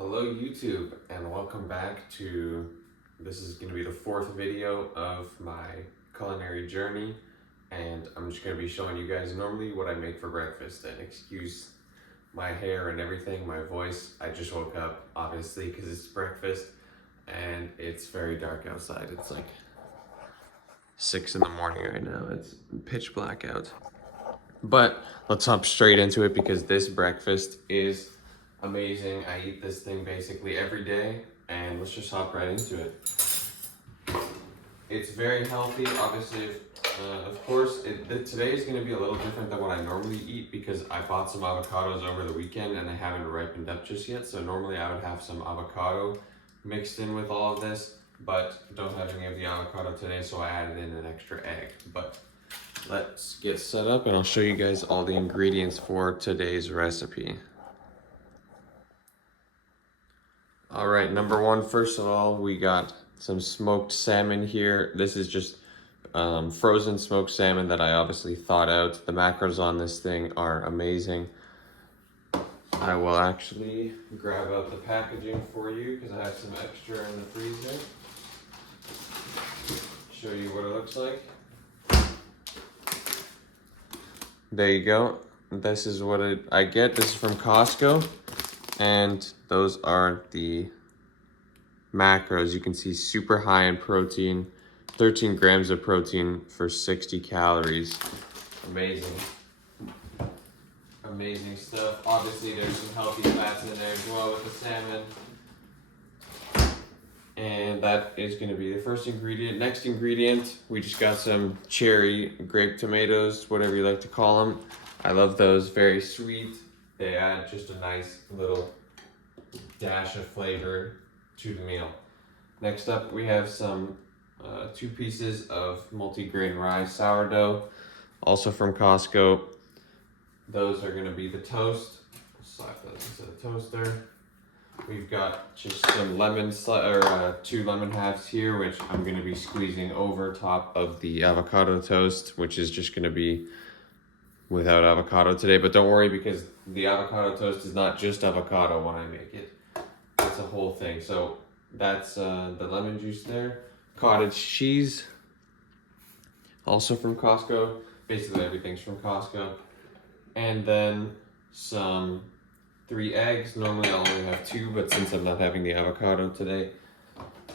Hello YouTube, and welcome back to, this is going to be the fourth video of my culinary journey, and I'm just going to be showing you guys normally what I make for breakfast. And excuse my hair and everything, my voice, I just woke up obviously because it's breakfast and it's very dark outside. It's like 6 in the morning right now. It's pitch black out. But let's hop straight into it because this breakfast is amazing. I eat this thing basically every day, and let's just hop right into it. It's very healthy, obviously. Of course, today is going to be a little different than what I normally eat because I bought some avocados over the weekend and they haven't ripened up just yet. So normally I would have some avocado mixed in with all of this, but don't have any of the avocado today, so I added in an extra egg. But let's get set up and I'll show you guys all the ingredients for today's recipe. All right, number one, first of all, we got some smoked salmon here. This is just frozen smoked salmon that I obviously thawed out. The macros on this thing are amazing. I will actually grab out the packaging for you because I have some extra in the freezer. Show you what it looks like. There you go. This is what I get. This is from Costco. And those are the macros. You can see super high in protein, 13 grams of protein for 60 calories. Amazing. Amazing stuff. Obviously there's some healthy fats in there as well with the salmon. And that is going to be the first ingredient. Next ingredient, we just got some cherry grape tomatoes, whatever you like to call them. I love those, very sweet. They add just a nice little dash of flavor to the meal. Next up, we have some 2 pieces of multi-grain rye sourdough, also from Costco. Those are going to be the toast. Slap those into the toaster. We've got just some lemon, 2 lemon halves here, which I'm going to be squeezing over top of the avocado toast, which is just going to be without avocado today. But don't worry, because the avocado toast is not just avocado when I make it. It's a whole thing. So that's the lemon juice there. Cottage cheese, also from Costco. Basically everything's from Costco. And then some 3 eggs. Normally I only have 2, but since I'm not having the avocado today,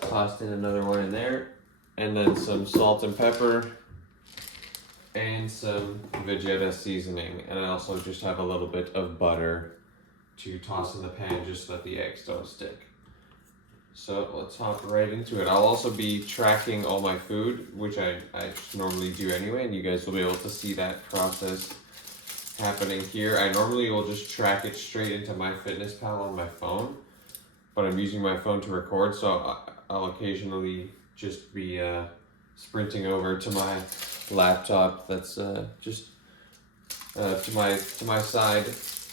tossed in another one in there. And then some salt and pepper and some Vegeta seasoning. And I also just have a little bit of butter to toss in the pan just so that the eggs don't stick. So let's hop right into it. I'll also be tracking all my food, which I normally do anyway, and you guys will be able to see that process happening here. I normally will just track it straight into MyFitnessPal on my phone, but I'm using my phone to record, so I'll occasionally just be sprinting over to my laptop that's just to my side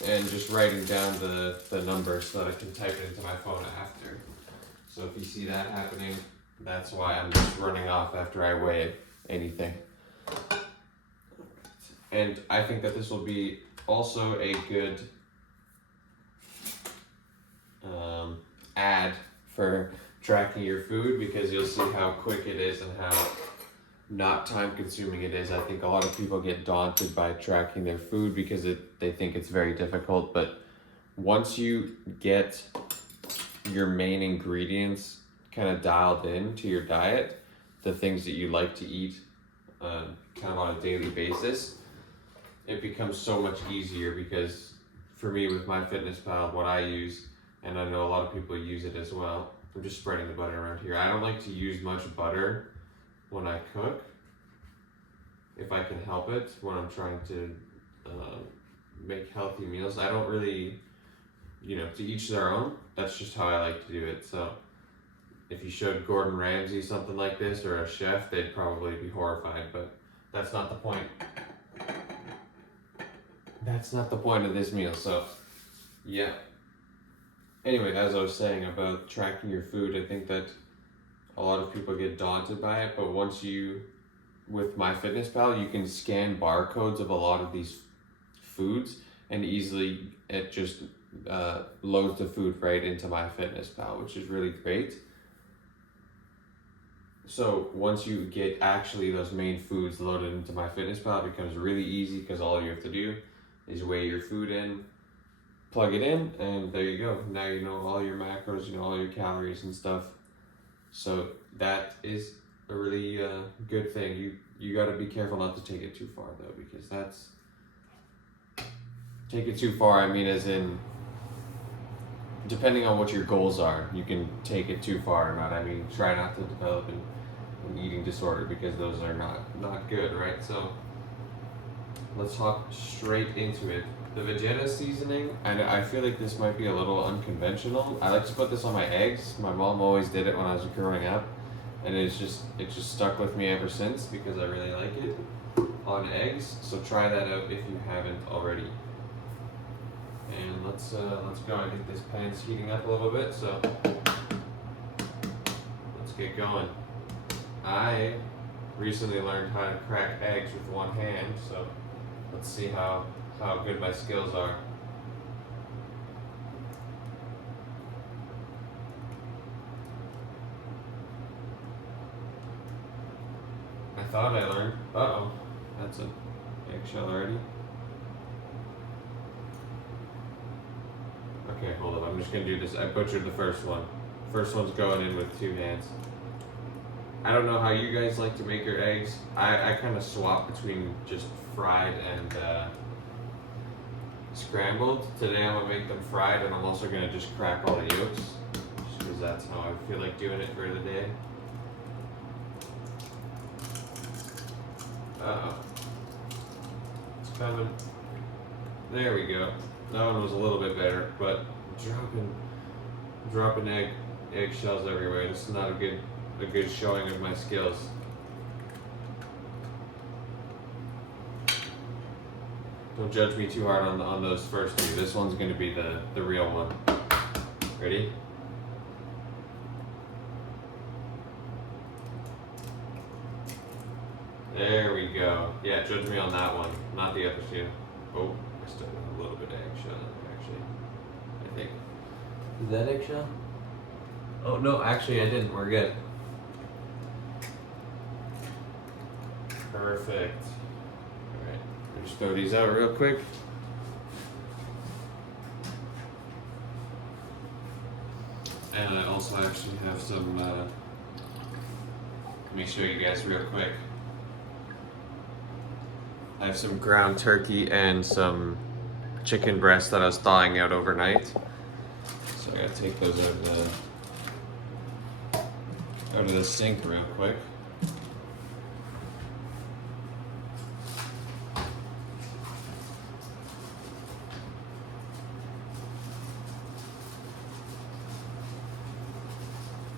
and just writing down the numbers so that I can type it into my phone after. So if you see that happening, that's why I'm just running off after I weigh anything. And I think that this will be also a good ad for tracking your food, because you'll see how quick it is and how not time consuming it is. I think a lot of people get daunted by tracking their food because they think it's very difficult, but once you get your main ingredients kind of dialed in to your diet, the things that you like to eat kind of on a daily basis, it becomes so much easier. Because for me with MyFitnessPal, what I use, and I know a lot of people use it as well, I'm just spreading the butter around here. I don't like to use much butter when I cook, if I can help it, when I'm trying to make healthy meals. I don't really, to each their own. That's just how I like to do it. So if you showed Gordon Ramsay something like this, or a chef, they'd probably be horrified, but that's not the point. That's not the point of this meal, so yeah. Anyway, as I was saying about tracking your food, I think that a lot of people get daunted by it, but once with MyFitnessPal, you can scan barcodes of a lot of these foods, and easily it just loads of food right into MyFitnessPal, which is really great. So once you get actually those main foods loaded into MyFitnessPal, it becomes really easy because all you have to do is weigh your food in, plug it in, and there you go. Now you know all your macros, you know all your calories and stuff. So that is a really good thing. You got to be careful not to take it too far though, because that's take it too far. I mean, as in, depending on what your goals are, you can take it too far or not. I mean, try not to develop an eating disorder because those are not good, right? So let's hop straight into it. The Vegeta seasoning, I feel like this might be a little unconventional. I like to put this on my eggs. My mom always did it when I was growing up, and it just stuck with me ever since because I really like it on eggs. So try that out if you haven't already. And let's go. I think this pan's heating up a little bit, so let's get going. I recently learned how to crack eggs with one hand, so let's see how good my skills are. I thought I learned. Uh-oh, that's an eggshell already. Okay, hold on. I'm just gonna do this. I butchered the first one. First one's going in with 2 hands. I don't know how you guys like to make your eggs. I kind of swap between just fried and scrambled. Today I'm gonna make them fried, and I'm also gonna just crack all the yolks, just because that's how I feel like doing it for the day. Uh-oh. It's coming. There we go. That one was a little bit better, but dropping eggshells everywhere. This is not a good showing of my skills. Don't judge me too hard on those first 2. This one's gonna be the real one. Ready? There we go. Yeah, judge me on that one, not the other 2. Oh, I still have a little bit of eggshell in there, actually. I think. Is that eggshell? Oh, no, actually I didn't. We're good. Perfect. Alright, just throw these out real quick. And I also actually have some, let me show you guys real quick. I have some ground turkey and some chicken breast that I was thawing out overnight. So I gotta take those out of the sink real quick.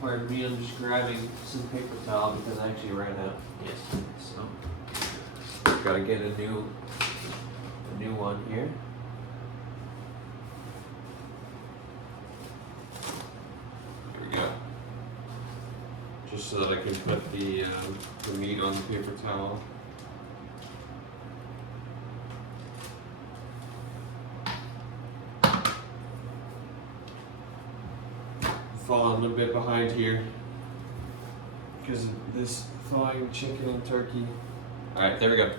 Pardon me, I'm just grabbing some paper towel because I actually ran out. Yes. So gotta get a new one here. There we go. Just so that I can put the meat on the paper towel. Falling a bit behind here because of this thawing chicken and turkey. Alright, there we go.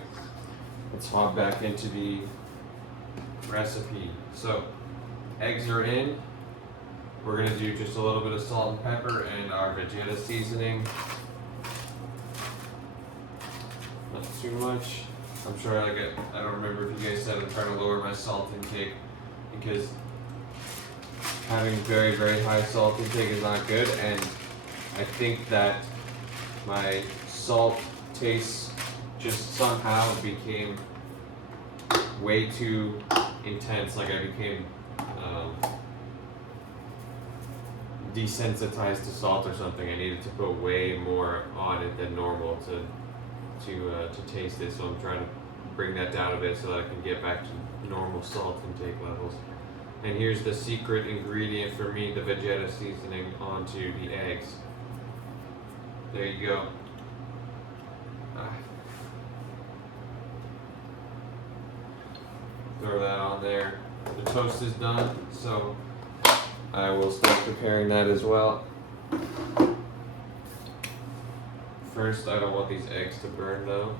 Let's hop back into the recipe. So, eggs are in. We're gonna do just a little bit of salt and pepper and our Vegeta seasoning. Not too much. I'm sure I don't remember if you guys said I'm trying to lower my salt intake because having very, very high salt intake is not good, and I think that my salt taste just somehow became way too intense. Like I became desensitized to salt or something. I needed to put way more on it than normal to taste it. So I'm trying to bring that down a bit so that I can get back to normal salt intake levels. And here's the secret ingredient for me, the Vegeta seasoning onto the eggs. There you go. Throw that on there. The toast is done, so I will start preparing that as well. First, I don't want these eggs to burn though.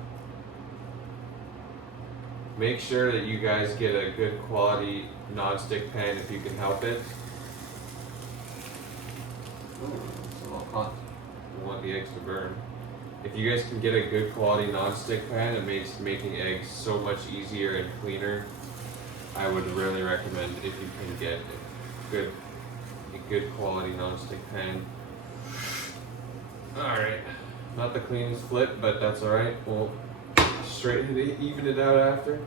Make sure that you guys get a good quality non-stick pan if you can help it. Ooh, it's a little hot. I want the eggs to burn. If you guys can get a good quality non-stick pan, it makes making eggs so much easier and cleaner. I would really recommend if you can get a good quality non-stick pan. Alright, not the cleanest flip, but that's alright. We'll straighten it, even it out after.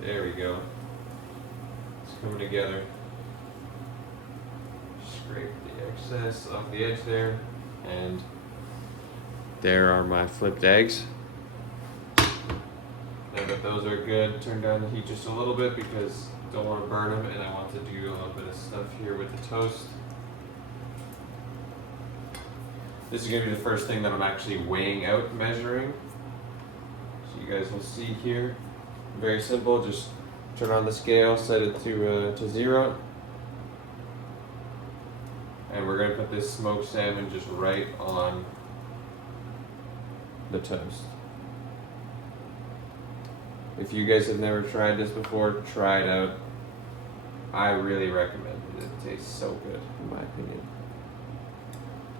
There we go. It's coming together. Scrape the excess off the edge there, and there are my flipped eggs. Now that those are good, turn down the heat just a little bit because I don't want to burn them, and I want to do a little bit of stuff here with the toast. This is going to be the first thing that I'm actually weighing out, measuring. So you guys will see here. Very simple, just turn on the scale, set it to 0. And we're going to put this smoked salmon just right on the toast. If you guys have never tried this before, try it out. I really recommend it. It tastes so good, in my opinion.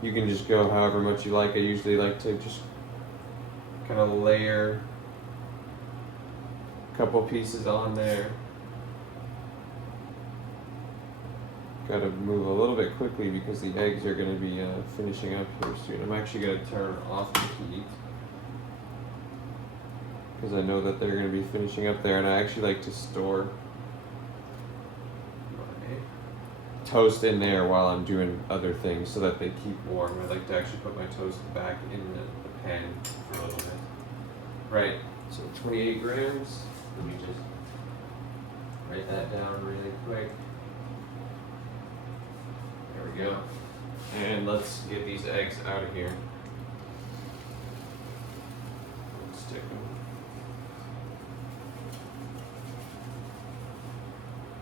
You can just go however much you like. I usually like to just kind of layer a couple pieces on there. Got to move a little bit quickly because the eggs are going to be finishing up here soon. I'm actually going to turn off the heat because I know that they're going to be finishing up there, and I actually like to store my toast in there while I'm doing other things so that they keep warm. I like to actually put my toast back in the pan for a little bit. Right, so 28 grams. Let me just write that down really quick. There we go. And let's get these eggs out of here. Let's stick them.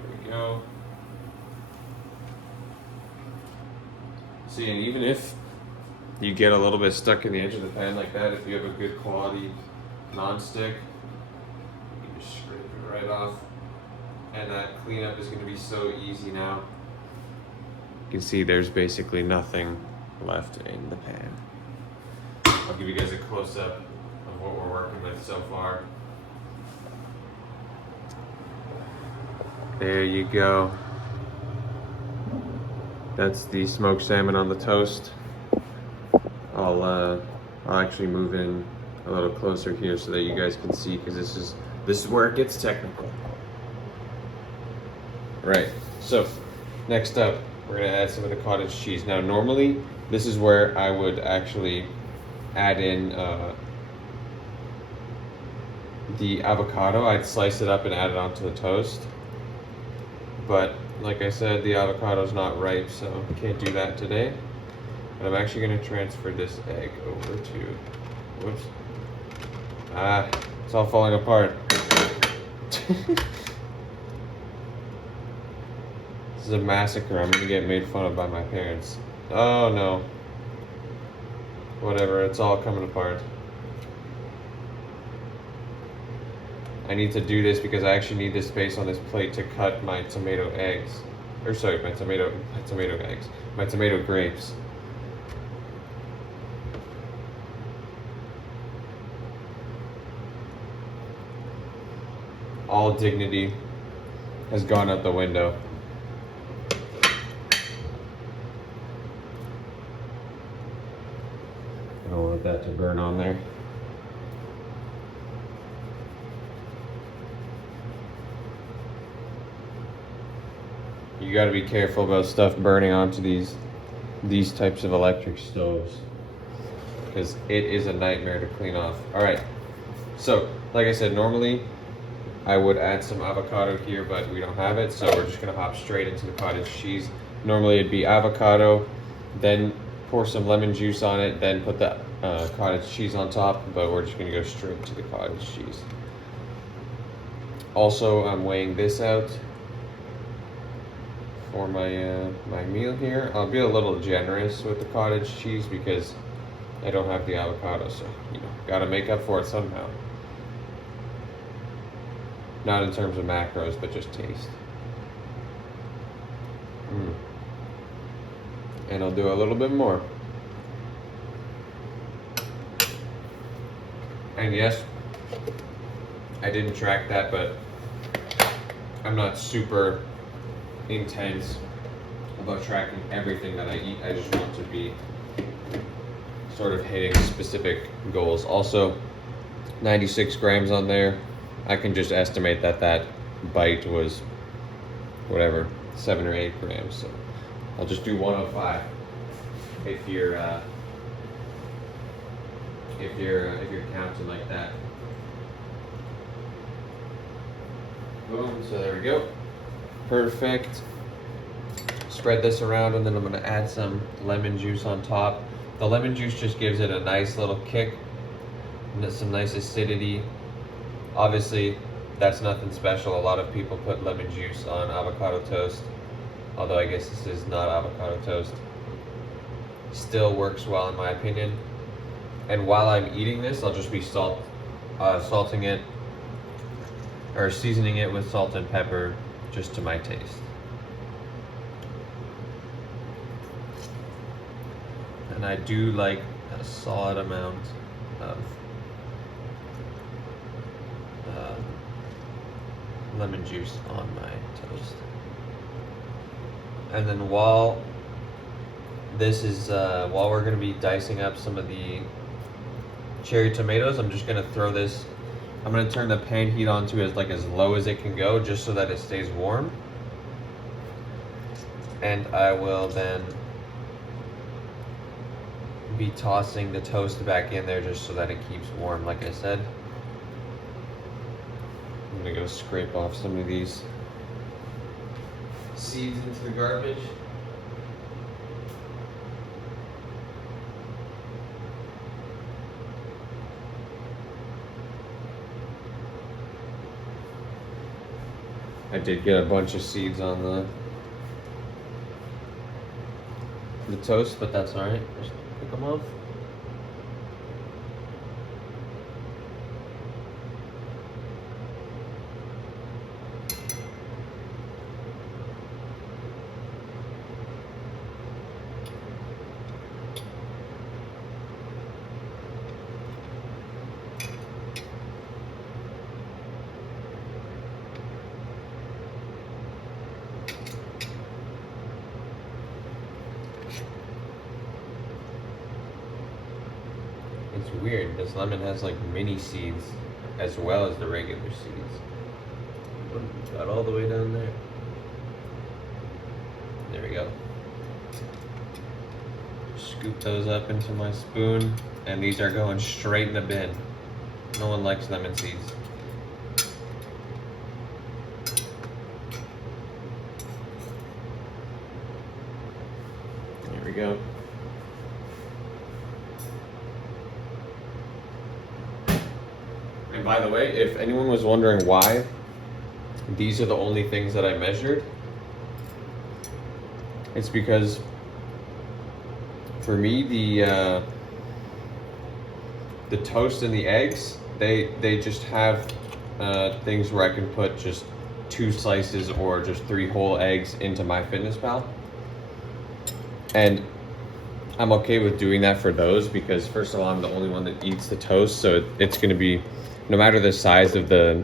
There we go. See, and even if you get a little bit stuck in the edge of the pan like that, if you have a good quality non-stick, you can just scrape it right off. And that cleanup is going to be so easy now. You can see there's basically nothing left in the pan. I'll give you guys a close-up of what we're working with so far. There you go. That's the smoked salmon on the toast. I'll actually move in a little closer here so that you guys can see, because this is where it gets technical. Right. So next up, we're gonna add some of the cottage cheese. Now, normally this is where I would actually add in the avocado. I'd slice it up and add it onto the toast. But like I said, the avocado is not ripe, so I can't do that today. But I'm actually going to transfer this egg over to, whoops. It's all falling apart. This is a massacre. I'm going to get made fun of by my parents. Oh no. Whatever, it's all coming apart. I need to do this because I actually need this space on this plate to cut my tomato eggs. Or sorry, my tomato eggs. My tomato grapes. All dignity has gone out the window. I don't want that to burn on there. You got to be careful about stuff burning onto these types of electric stoves, because it is a nightmare to clean off. All right, so like I said, normally I would add some avocado here, but we don't have it, so we're just gonna hop straight into the cottage cheese. Normally it'd be avocado, then pour some lemon juice on it, then put the cottage cheese on top, but we're just gonna go straight to the cottage cheese. Also, I'm weighing this out for my my meal here. I'll be a little generous with the cottage cheese because I don't have the avocado, so gotta make up for it somehow. Not in terms of macros, but just taste. And I'll do a little bit more. And yes, I didn't track that, but I'm not super intense about tracking everything that I eat. I just want to be sort of hitting specific goals. Also, 96 grams on there. I can just estimate that that bite was whatever, 7 or 8 grams. So I'll just do 105 if you're counting like that. Boom. So there we go. Perfect. Spread this around, and then I'm gonna add some lemon juice on top. The lemon juice just gives it a nice little kick, and some nice acidity. Obviously, that's nothing special. A lot of people put lemon juice on avocado toast, although I guess this is not avocado toast. Still works well in my opinion. And while I'm eating this, I'll just be salting it, or seasoning it with salt and pepper just to my taste. And I do like a solid amount of lemon juice on my toast. And then while we're going to be dicing up some of the cherry tomatoes, I'm just going to throw this. I'm going to turn the pan heat on to as low as it can go, just so that it stays warm. And I will then be tossing the toast back in there just so that it keeps warm, like I said. I'm gonna go scrape off some of these seeds into the garbage. I did get a bunch of seeds on the toast, but that's alright. Just pick them off. It's weird, this lemon has like mini seeds as well as the regular seeds. Got all the way down there. There we go. Scoop those up into my spoon, and these are going straight in the bin. No one likes lemon seeds. There we go. And by the way, if anyone was wondering why these are the only things that I measured, it's because for me the toast and the eggs, they just have things where I can put just 2 slices or just 3 whole eggs into MyFitnessPal, and I'm okay with doing that for those because first of all, I'm the only one that eats the toast, so it's going to be, no matter the size of the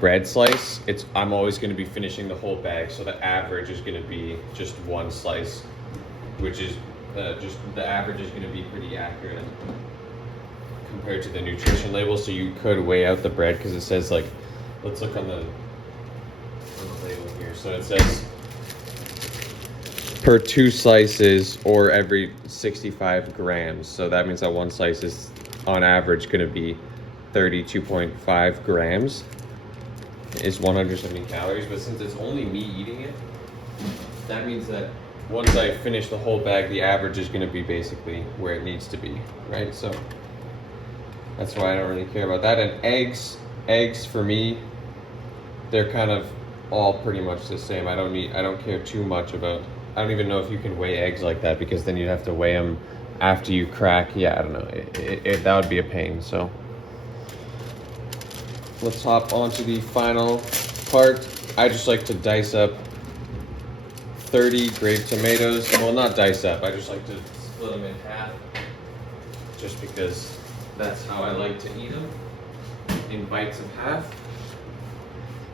bread slice, I'm always going to be finishing the whole bag, so the average is going to be just 1 slice, which is just the average is going to be pretty accurate compared to the nutrition label. So you could weigh out the bread because it says, like, let's look on the label here. So it says per 2 slices or every 65 grams. So that means that 1 slice is on average going to be 32.5 grams. Is 170 calories, but since it's only me eating it, that means that once I finish the whole bag, the average is going to be basically where it needs to be, right? So that's why I don't really care about that. And eggs for me, they're kind of all pretty much the same. I don't care too much about, I don't even know if you can weigh eggs like that, because then you'd have to weigh them after you crack. Yeah, I don't know. That would be a pain. So let's hop onto the final part. I just like to dice up 30 grape tomatoes. Well, not dice up. I just like to split them in half, just because that's how I like to eat them, in bites of half.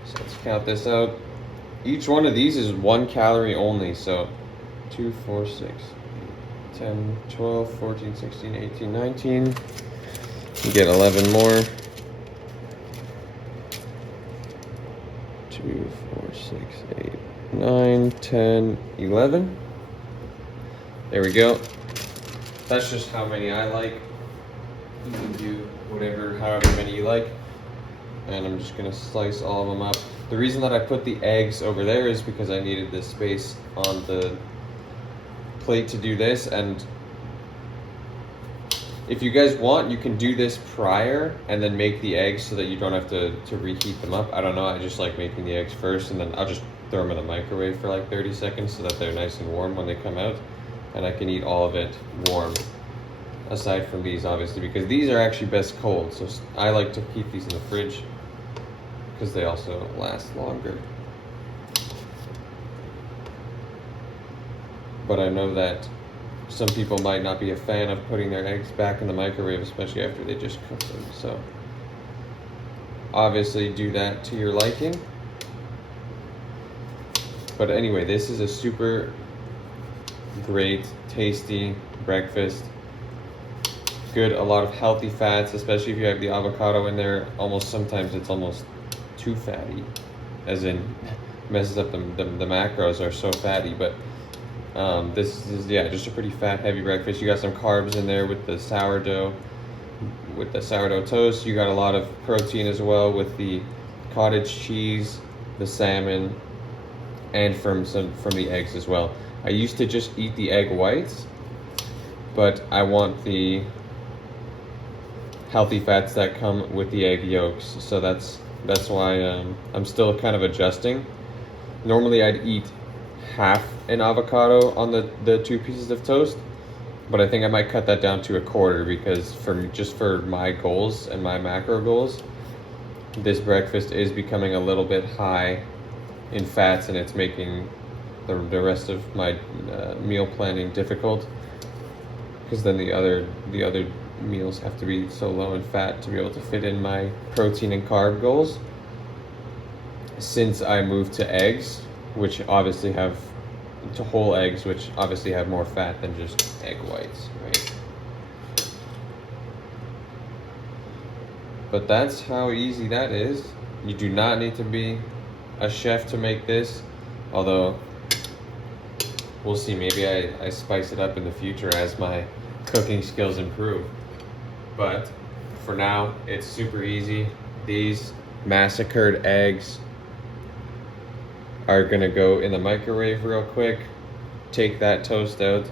So let's count this out. Each one of these is 1 calorie only. So 2, 4, 6, 10, 12, 14, 16, 18, 19. You get 11 more. 2, 4, 6, 8, 9, 10, 11. There we go. That's just how many I like. You can do however many you like. And I'm just gonna slice all of them up. The reason that I put the eggs over there is because I needed this space on the plate to do this. And if you guys want, you can do this prior and then make the eggs so that you don't have to reheat them up. I don't know, I just like making the eggs first, and then I'll just throw them in the microwave for like 30 seconds so that they're nice and warm when they come out, and I can eat all of it warm. Aside from these, obviously, because these are actually best cold. So I like to keep these in the fridge because they also last longer. But I know that some people might not be a fan of putting their eggs back in the microwave, especially after they just cook them. So obviously do that to your liking. But anyway, this is a super great, tasty breakfast. Good, a lot of healthy fats, especially if you have the avocado in there. Sometimes it's almost too fatty, as in messes up the macros are so fatty. But this is, yeah, just a pretty fat heavy breakfast. You got some carbs in there with the sourdough toast. You got a lot of protein as well with the cottage cheese, the salmon, and from the eggs as well. I used to just eat the egg whites, but I want the healthy fats that come with the egg yolks. So that's why I'm still kind of adjusting. Normally I'd eat half an avocado on the 2 pieces of toast, but I think I might cut that down to a quarter, because for my goals and my macro goals, this breakfast is becoming a little bit high in fats, and it's making the rest of my meal planning difficult, because then the other meals have to be so low in fat to be able to fit in my protein and carb goals. Since I moved to eggs, which obviously have whole eggs, which obviously have more fat than just egg whites, right? But that's how easy that is. You do not need to be a chef to make this, although we'll see, maybe I spice it up in the future as my cooking skills improve. But for now, it's super easy. These massacred eggs are gonna go in the microwave real quick, take that toast out,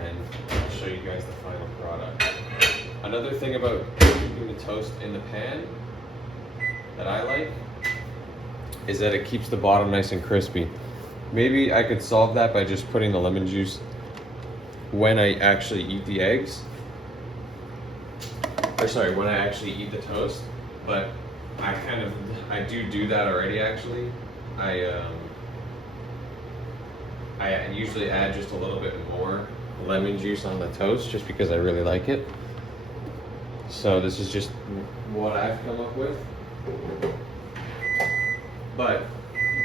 and I'll show you guys the final product. Another thing about keeping the toast in the pan that I like is that it keeps the bottom nice and crispy. Maybe I could solve that by just putting the lemon juice when I actually eat the eggs. When I actually eat the toast, but I do that already actually. I usually add just a little bit more lemon juice on the toast just because I really like it. So this is just what I've come up with. But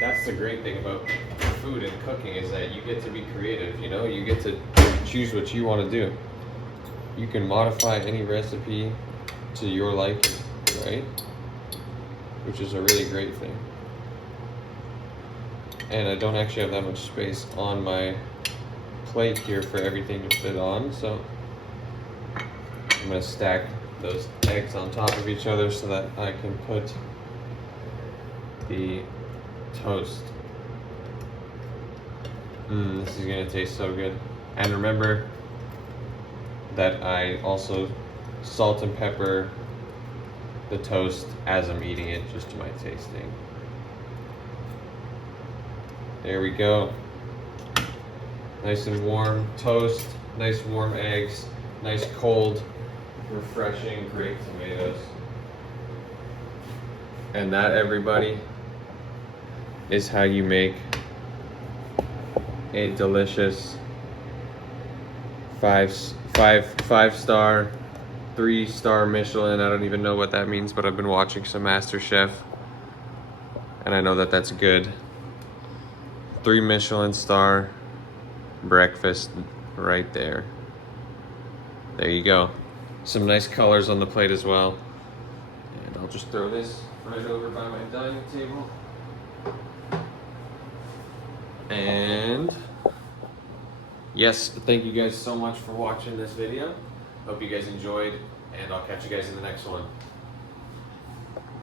that's the great thing about food and cooking, is that you get to be creative, you know? You get to choose what you want to do. You can modify any recipe to your liking, right? Which is a really great thing. And I don't actually have that much space on my plate here for everything to fit on, so I'm going to stack those eggs on top of each other so that I can put the toast This is gonna taste so good. And remember that I also salt and pepper the toast as I'm eating it, just to my tasting. There we go. Nice and warm toast, nice warm eggs, nice cold, refreshing grape tomatoes. And that, everybody, is how you make a delicious five-star, 3-star Michelin. I don't even know what that means, but I've been watching some MasterChef, and I know that that's good. 3 Michelin star breakfast right there. There you go. Some nice colors on the plate as well. And I'll just throw this right over by my dining table. And yes, thank you guys so much for watching this video. Hope you guys enjoyed, and I'll catch you guys in the next one.